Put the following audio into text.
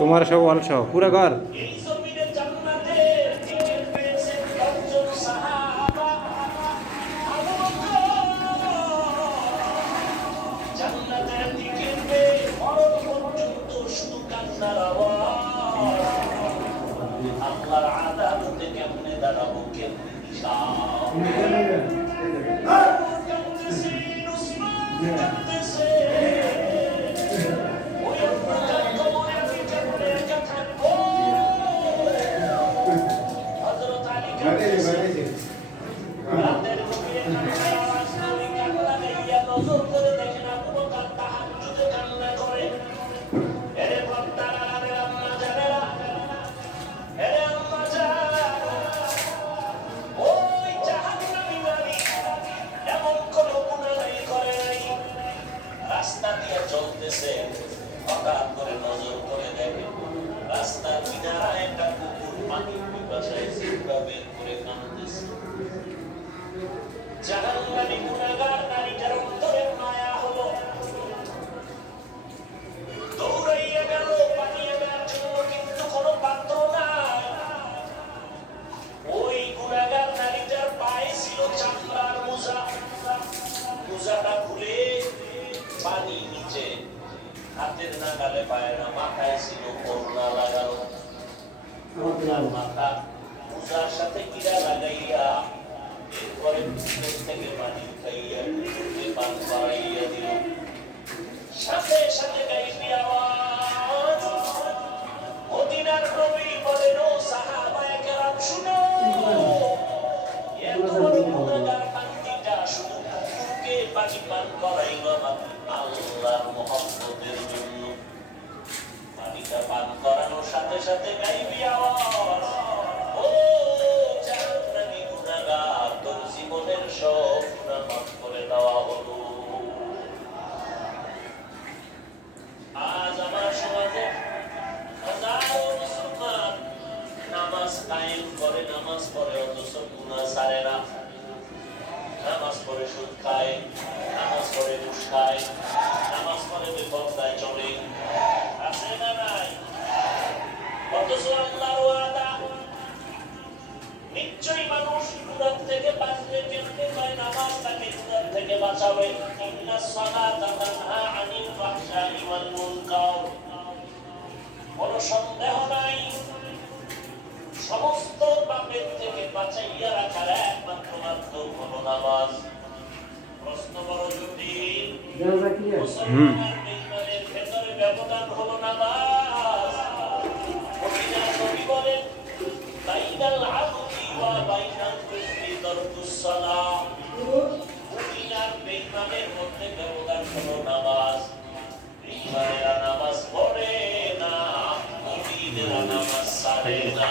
তোমার সব ওয়াল সহ পুরো ঘর। আল্লাহর আদালতে কেমনে দাঁড়াবো, কেমনে রাস্তা দিয়ে চলতেছে, হঠাৎ করে নজর করে দেখে রাস্তার কিনারায় একটা কুকুর পানির পিপাসায় জিহ্বা বের করে কাঁদতেছে। জাহান্নামী গুনাহগার নারীটার অন্তরের মায়া হলো, দৌড়াইয়া গেল পানি আনার জন্য, কিন্তু কোনো পাত্র নাই। ওই গুনাহগার নারীটার পায়ে ছিল চামড়ার মোজা, মোজাটা খুলে পানি নিচে হাতের নাগালে পায় না, মাথায় ছিল করোনা লাগানো। করোনার মাথা মোজার সাথে কিরা লাগাইয়া এরপরে থেকে পানি খাইয়া পান করাইয়া দিল। সাথে সাথে গাইবি আওয়াজ, মদিনার নবী বলেন, ও সাহাবায়ে কেরাম শুনো, এত বড় গুনাহগার বান্দীটা শুধু কুকুরকে পানি পান করাইল আল্লাহর মহব্বতের জন্য। পানিটা পান করানোর সাথে সাথে গাইবি আওয়াজ, ও জাহান্নামী গুনাহগার, তোর জীবনের সব গুনাহ মাফ করে দেওয়া হলো। আজ আমার সমাজে হাজারো মুসলমান নামাজ কায়েম করে, নামাজ পড়ে, অথচ গুনাহ ছাড়ে না। নামাজ পড়ে সুদ খায়, নামাজ পড়ে ঘুষ খায়, নামাজ পড়ে বেপরদায় চলে, আছে না নাই? অথচ আল্লাহর ওয়াদা, নিশ্চয়ই মানুষ গুনাহ থেকে বাঁচবে, কেমনে কয় নামাজ তাকে গুনাহ থেকে বাঁচাবে। ইন্নাস সালাতা তানহা আনিল ফাহশাই ওয়াল মুনকার। কোনো সন্দেহ নাই, সমস্ত পাপের থেকে বাঁচাইয়া রাখার একমাত্র মাধ্যম হলো নামাজ। প্রশ্ন বড় জটিল, মুসলমানের বেঈমানের ভেতরে ব্যবধান হলো নামাজ। মদিনার নবী বলেন, বাইনাল আবদি ওয়া বাইনাল কুফরি তারকুস সালাহ। মদিনার বেঈমানের মধ্যে ব্যবধান হলো নামাজ। বেঈমানেরা নামাজ পড়ে না, মুমিনেরা নামাজ ছাড়ে না।